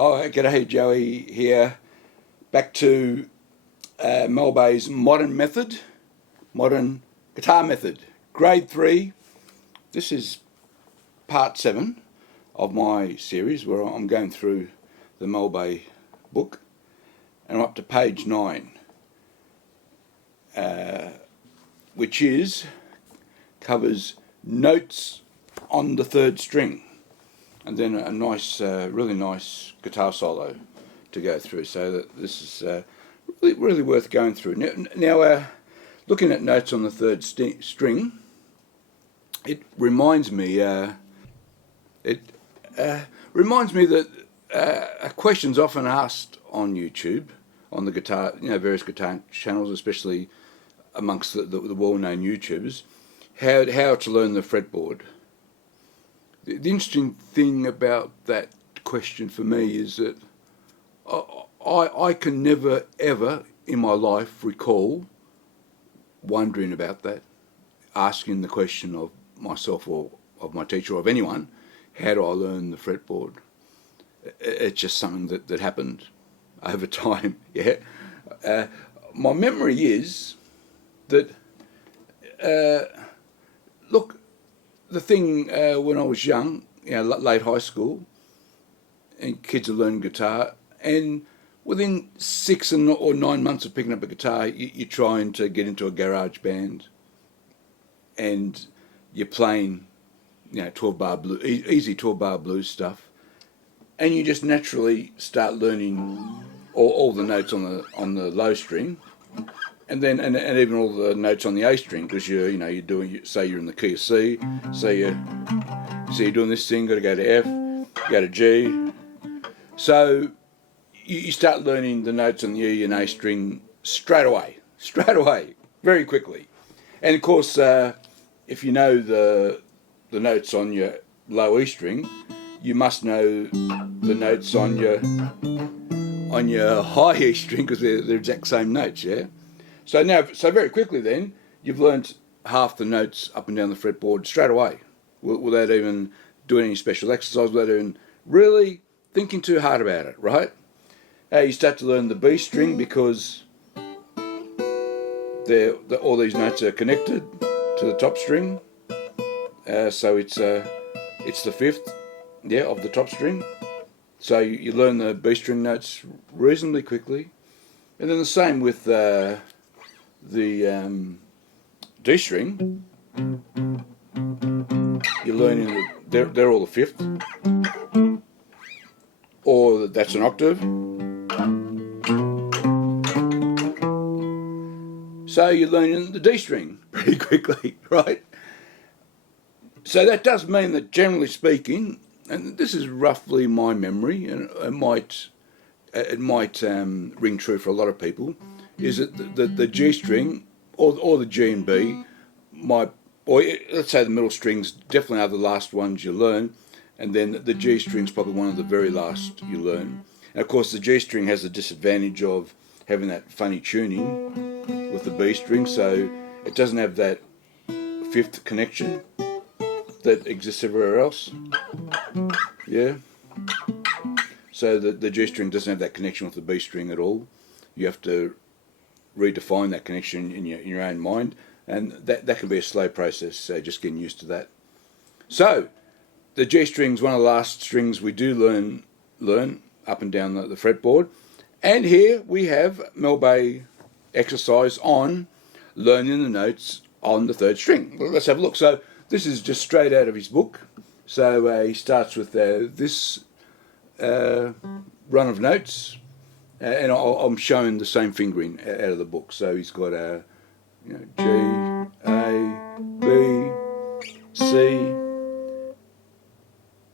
Oh, g'day, Joey here. Back to Melbay's modern guitar method, grade 3. This is part 7 of my series where I'm going through the Melbay book, and I'm up to page 9, which covers notes on the 3rd string, and then a nice, really nice guitar solo to go through. So that this is really worth going through. Now, looking at notes on the 3rd string, it reminds me. Reminds me that a question's often asked on YouTube, on the guitar, various guitar channels, especially amongst the well-known YouTubers, how to learn the fretboard. The interesting thing about that question for me is that I can never ever in my life recall wondering about that, asking the question of myself or of my teacher or of anyone, how do I learn the fretboard? It's just something that happened over time. Yeah, my memory is that look, the thing when I was young, late high school, and kids are learning guitar, and within 6 or 9 months of picking up a guitar, you're trying to get into a garage band, and you're playing, 12-bar blues, easy 12-bar blues stuff, and you just naturally start learning all the notes on the low string, and then and even all the notes on the A string, because you're doing, say you're in the key of C, so you're doing this thing, got to go to F, go to G, so you start learning the notes on the E and A string straight away, very quickly, and of course if you know the notes on your low E string, you must know the notes on your high E string, because they're the exact same notes, yeah. So very quickly then, you've learnt half the notes up and down the fretboard straight away, without even doing any special exercise, without even really thinking too hard about it, right? You start to learn the B string because all these notes are connected to the top string, so it's the 5th, of the top string. So you learn the B string notes reasonably quickly, and then the same with the D string. You're learning they're all the 5th, or that's an octave. So you're learning the D string pretty quickly, right? So that does mean that, generally speaking, and this is roughly my memory, and it might ring true for a lot of people, is that the G string or the G and B or let's say the middle strings definitely are the last ones you learn, and then the G string's probably one of the very last you learn. And of course the G string has the disadvantage of having that funny tuning with the B string, so it doesn't have that 5th connection that exists everywhere else. Yeah. So the G string doesn't have that connection with the B string at all. You have to redefine that connection in your own mind, and that can be a slow process, so just getting used to that. So the G string is one of the last strings we do learn up and down the fretboard, and here we have Melbay exercise on learning the notes on the 3rd string. Let's have a look. So this is just straight out of his book. So he starts with this run of notes, and I'm showing the same fingering out of the book. So he's got G, A, B, C,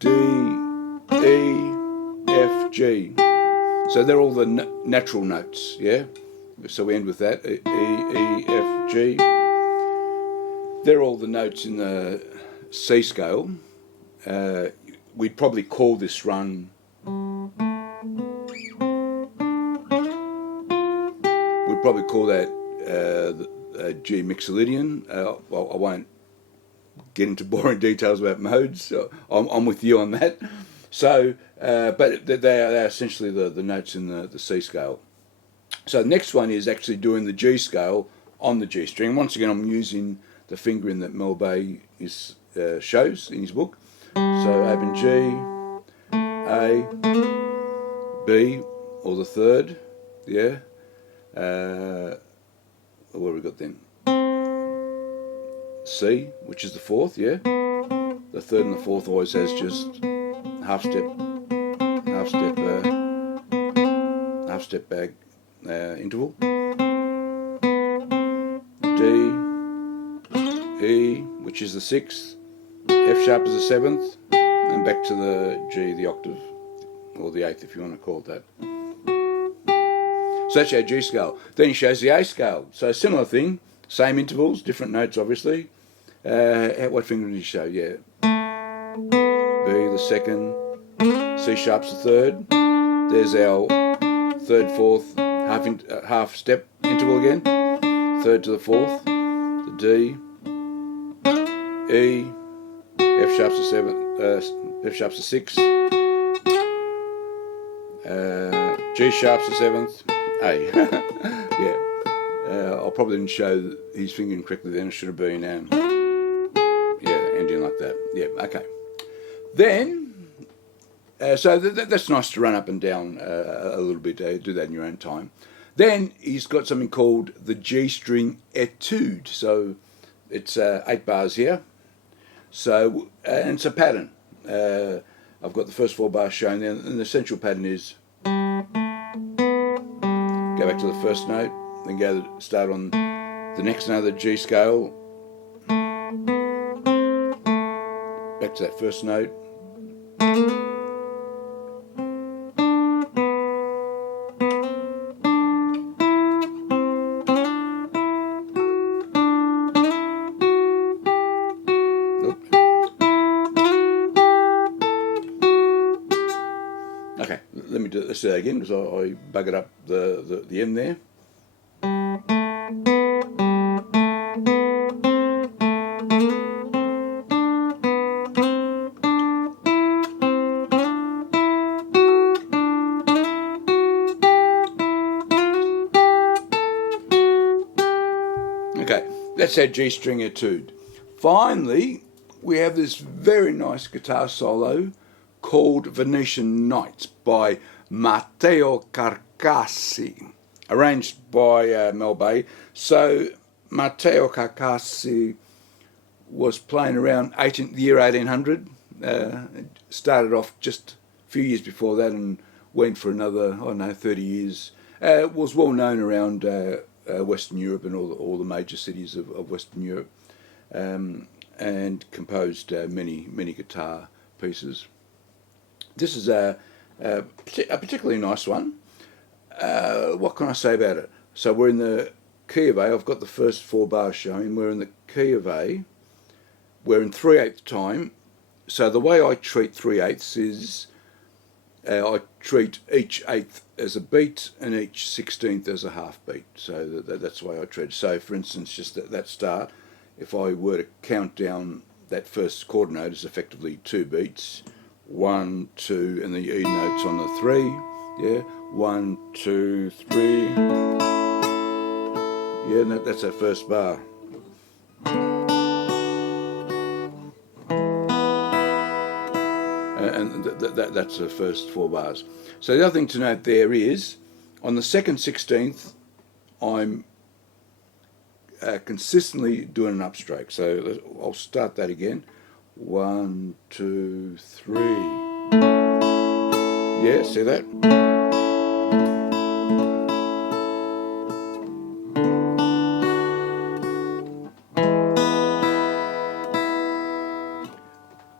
D, E, F, G. So they're all the natural notes, yeah? So we end with that, E, F, G. They're all the notes in the C scale. We'd probably call this run, we'd probably call that G Mixolydian. Well, I won't get into boring details about modes, so I'm with you on that. So, but they are essentially the notes in the C scale. So the next one is actually doing the G scale on the G string. Once again, I'm using the fingering that Mel Bay shows in his book. So open G, A, B, or the third, yeah. What have we got then? C, which is the fourth, yeah. The third and the fourth always has just half step back interval. D, E, which is the sixth, F sharp is the seventh, and back to the G, the octave, or the eighth if you want to call it that. So that's our G scale. Then he shows the A scale. So similar thing, same intervals, different notes obviously. What finger did he show? Yeah. B the second, C sharp's the third. There's our third, fourth, half step interval again. Third to the fourth. The D, E, F sharp's the seventh, F sharp's the sixth. G sharp's the seventh. A. Yeah. I probably didn't show his fingering correctly then. It should have been, ending like that. Yeah, okay. Then, so that's nice to run up and down a little bit. Do that in your own time. Then he's got something called the G string etude. So it's 8 bars here. So, and it's a pattern. I've got the first 4 bars shown there, and the essential pattern is go back to the first note, then start on the next note of the G scale, back to that first note, okay, let's do that again because I buggered up the end there. Okay, that's our G string etude. Finally, we have this very nice guitar solo called Venetian Nights by Matteo Carcassi, arranged by Mel Bay. So Matteo Carcassi was playing around the year 1800, started off just a few years before that and went for another, 30 years. Was well known around Western Europe and all the major cities of Western Europe, and composed many guitar pieces. This is a particularly nice one. What can I say about it? So we're in the key of A. I've got the first 4 bars showing. We're in the key of A. We're in 3/8 time. So the way I treat 3/8 is I treat each eighth as a beat and each 16th as a half beat. So that's the way I treat it. So for instance, just that start, if I were to count down that first quarter note is effectively 2 beats. 1, 2, and the E notes on the 3. Yeah, 1, 2, 3. Yeah, and that's that first bar. And that's the first 4 bars. So the other thing to note there is, on the second 16th, I'm consistently doing an upstroke. So I'll start that again. 1, 2, 3. Yeah, see that?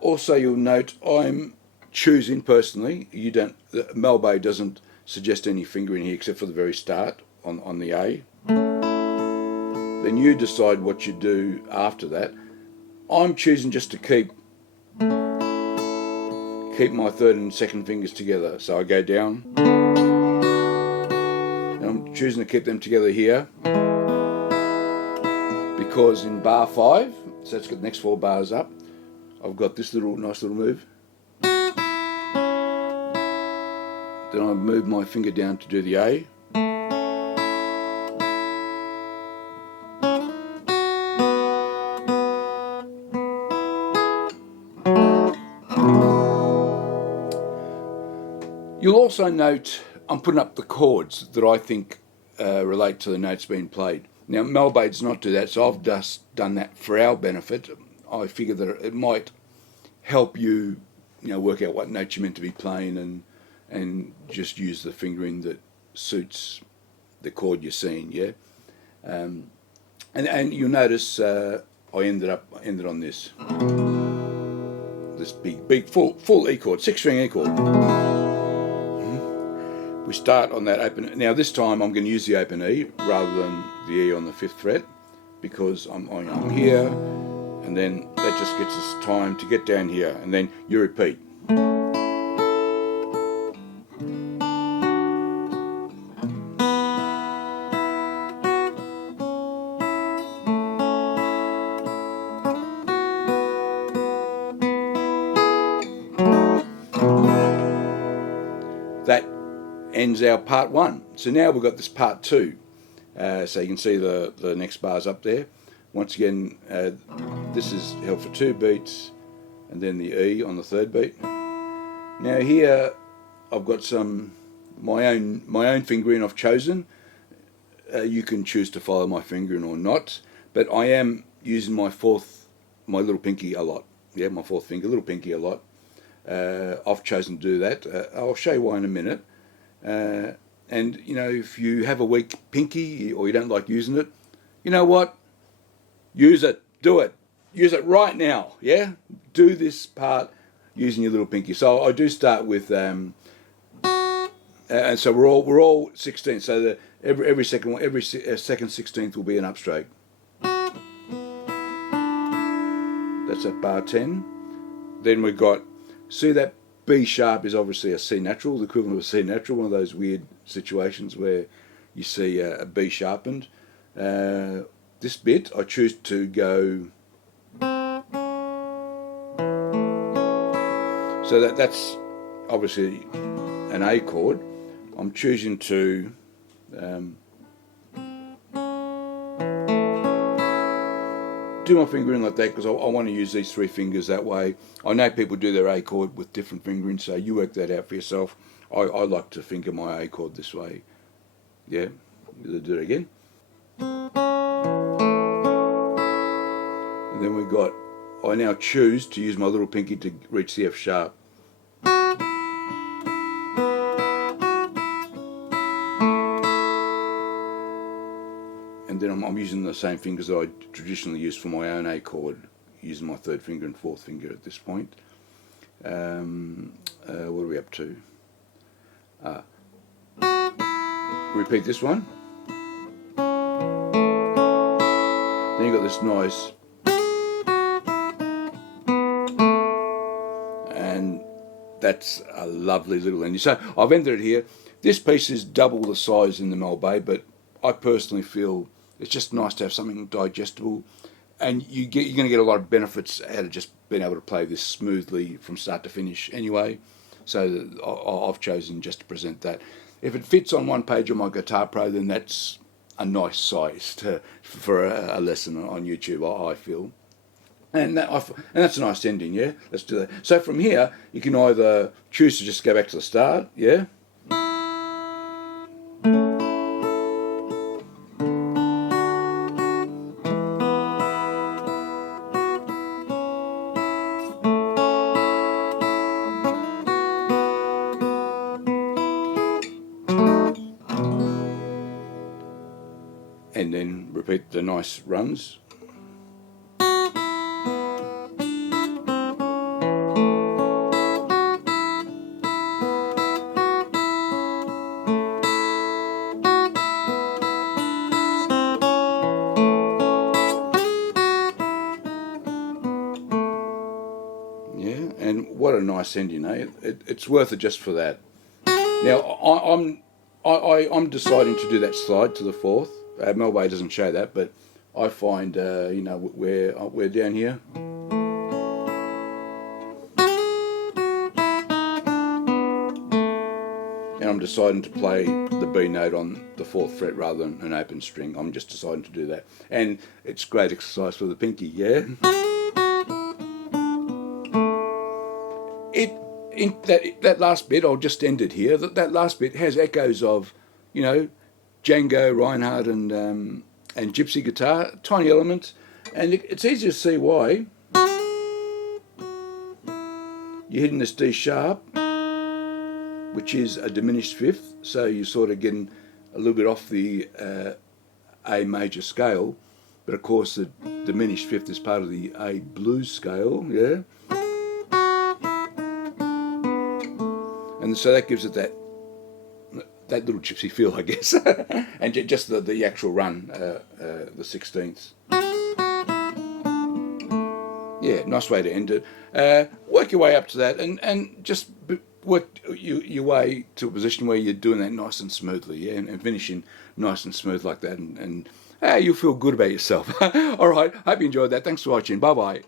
Also, you'll note I'm choosing personally. Mel Bay doesn't suggest any fingering here except for the very start on the A. Then you decide what you do after that. I'm choosing just to keep my third and second fingers together. So I go down, and I'm choosing to keep them together here because in bar 5, so let's get the next 4 bars up, I've got this nice little move. Then I move my finger down to do the A. You'll also note I'm putting up the chords that I think relate to the notes being played. Now, Melba does not do that, so I've just done that for our benefit. I figure that it might help you, work out what notes you're meant to be playing and just use the fingering that suits the chord you're seeing, yeah? And you'll notice I ended on this big full E chord, 6-string E chord. We start on that open. Now this time I'm going to use the open E rather than the E on the 5th fret, because I'm here, and then that just gets us time to get down here, and then you repeat. That ends our part 1. So now we've got this part 2. So you can see the next bars up there. Once again, this is held for 2 beats, and then the E on the 3rd beat. Now here I've got my own fingering I've chosen. You can choose to follow my fingering or not, but I am using my little pinky a lot. Yeah, my 4th finger, little pinky a lot. I've chosen to do that. I'll show you why in a minute. And if you have a weak pinky or you don't like using it, you know what? Use it. Do it. Use it right now. Yeah. Do this part using your little pinky. So I do start with, and so we're all 16. So every second 16th will be an upstroke. That's at bar 10. Then we've got, see that B sharp is obviously a C natural, the equivalent of a C natural, one of those weird situations where you see a B sharpened. This bit I choose to go, so that's obviously an A chord. I'm choosing to do my fingering like that because I want to use these 3 fingers that way. I know people do their A chord with different fingering, so you work that out for yourself. I like to finger my A chord this way. Yeah, do it again. And then I now choose to use my little pinky to reach the F sharp. And then I'm using the same fingers that I traditionally use for my own A chord, using my 3rd finger and 4th finger at this point. What are we up to? Repeat this one. Then you've got this nice, and that's a lovely little ending. So I've ended it here. This piece is double the size in the Melba, but I personally feel it's just nice to have something digestible, and you're going to get a lot of benefits out of just being able to play this smoothly from start to finish anyway. So I've chosen just to present that. If it fits on one page on my Guitar Pro, then that's a nice size for a lesson on YouTube, I feel. And that's a nice ending, yeah? Let's do that. So from here, you can either choose to just go back to the start, yeah? And then repeat the nice runs. Yeah, and what a nice ending, eh? It's worth it just for that. Now I'm deciding to do that slide to the 4th. Melba doesn't show that, but I find we're down here. And I'm deciding to play the B note on the 4th fret rather than an open string. I'm just deciding to do that. And it's great exercise for the pinky, yeah? In that last bit, I'll just end it here. That last bit has echoes of, you know, Django Reinhardt and gypsy guitar, tiny elements, and it's easy to see why. You're hitting this D sharp, which is a diminished fifth, so you're sort of getting a little bit off the A major scale, but of course the diminished fifth is part of the A blues scale, yeah. And so that gives it that little gypsy feel, I guess, and just the actual run, the 16ths. Yeah, nice way to end it. Work your way up to that, and just work your way to a position where you're doing that nice and smoothly, yeah, and finishing nice and smooth like that, and you'll feel good about yourself. All right, hope you enjoyed that. Thanks for watching. Bye bye.